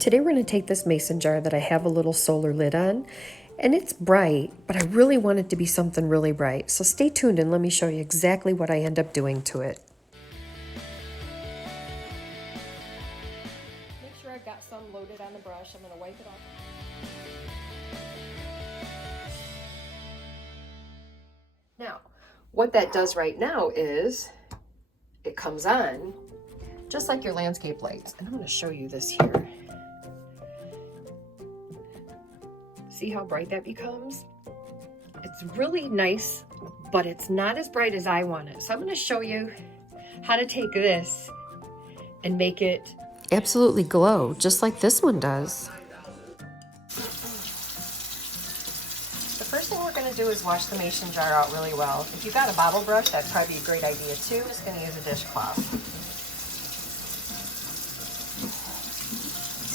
Today we're going to take this mason jar that I have a little solar lid on, and it's bright, but I really want it to be something really bright. So stay tuned and let me show you exactly what I end up doing to it. Make sure I've got some loaded on the brush. I'm going to wipe it off. Now, what that does right now is it comes on just like your landscape lights. And I'm going to show you this here. See how bright that becomes? It's really nice, but it's not as bright as I want it. So I'm going to show you how to take this and make it absolutely glow, just like this one does. The first thing we're going to do is wash the mason jar out really well. If you've got a bottle brush, that'd probably be a great idea too. I'm just going to use a dishcloth.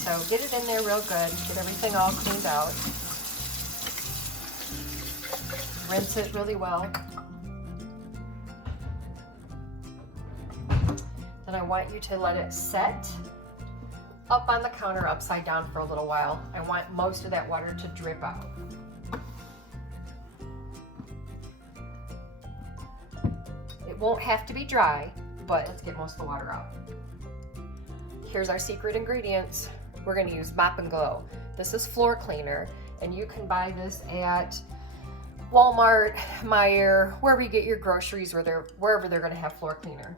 So get it in there real good, get everything all cleaned out. Rinse it really well. Then I want you to let it set up on the counter upside down for a little while. I want most of that water to drip out. It won't have to be dry, but let's get most of the water out. Here's our secret ingredients. We're going to use Mop and Glow. This is floor cleaner, and you can buy this at Walmart, Meijer, wherever you get your groceries, wherever they're going to have floor cleaner.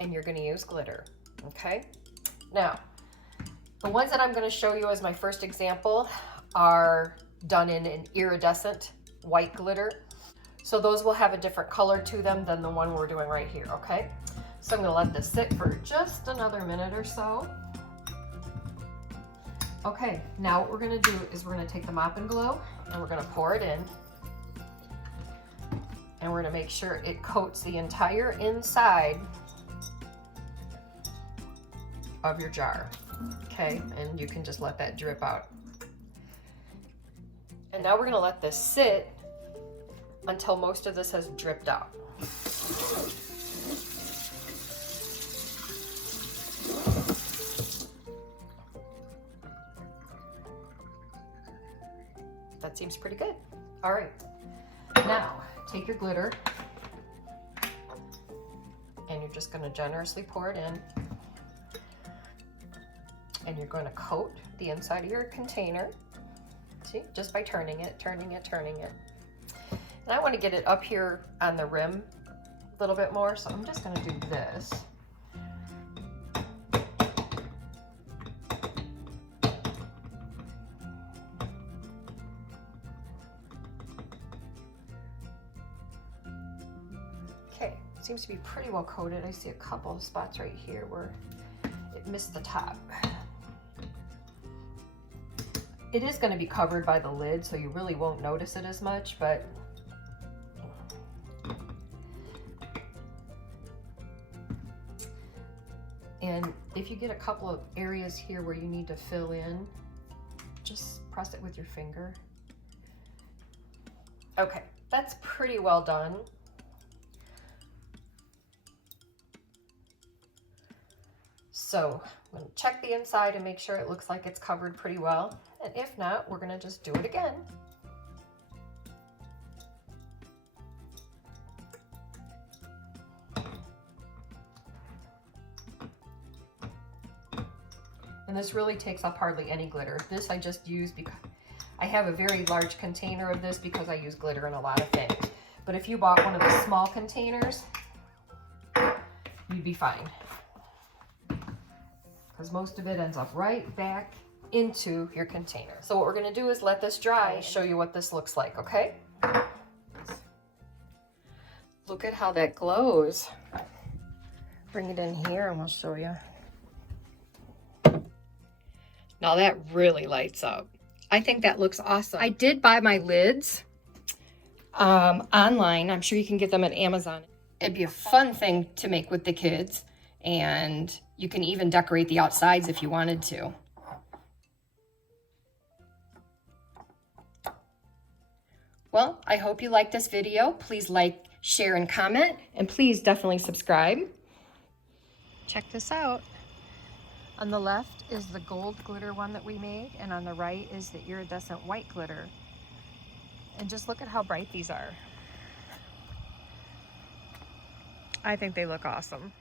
And you're going to use glitter. Okay? Now, the ones that I'm going to show you as my first example are done in an iridescent white glitter. So those will have a different color to them than the one we're doing right here, okay? So I'm going to let this sit for just another minute or so. Okay, now what we're going to do is we're going to take the Mop and Glow and we're going to pour it in. And we're going to make sure it coats the entire inside of your jar. Okay, and you can just let that drip out. And now we're going to let this sit until most of this has dripped out. That seems pretty good. All right, now take your glitter and you're just going to generously pour it in, and you're going to coat the inside of your container. See, just by turning it. And I want to get it up here on the rim a little bit more, so I'm just going to do this. Okay, seems to be pretty well coated. I see a couple of spots right here where it missed the top. It is going to be covered by the lid, so you really won't notice it as much, but and if you get a couple of areas here where you need to fill in, just press it with your finger. Okay, that's pretty well done. So I'm going to check the inside and make sure it looks like it's covered pretty well. And if not, we're going to just do it again. And this really takes up hardly any glitter. This I just use because I have a very large container of this because I use glitter in a lot of things. But if you bought one of the small containers, you'd be fine. Because most of it ends up right back into your container. So what we're going to do is let this dry, show you what this looks like, okay? Look at how that glows. Bring it in here and we'll show you. Now that really lights up. I think that looks awesome. I did buy my lids online. I'm sure you can get them at Amazon. It'd be a fun thing to make with the kids, and you can even decorate the outsides if you wanted to. Well, I hope you liked this video. Please like, share, and comment, and please definitely subscribe. Check this out. On the left is the gold glitter one that we made, and on the right is the iridescent white glitter. And just look at how bright these are. I think they look awesome.